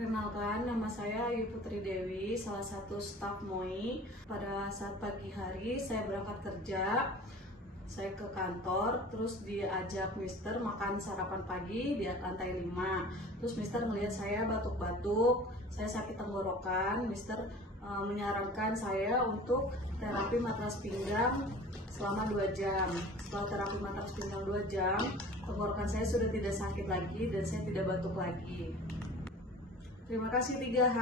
Perkenalkan, nama saya Ayu Putri Dewi, salah satu staf MOI. Pada saat pagi hari saya berangkat kerja, saya ke kantor, terus diajak Mister makan sarapan pagi di lantai 5. Terus Mister melihat saya batuk-batuk, saya sakit tenggorokan. Mister menyarankan saya untuk terapi matras pinggang selama 2 jam. Setelah terapi matras pinggang 2 jam, tenggorokan saya sudah tidak sakit lagi dan saya tidak batuk lagi. Terima kasih 3H.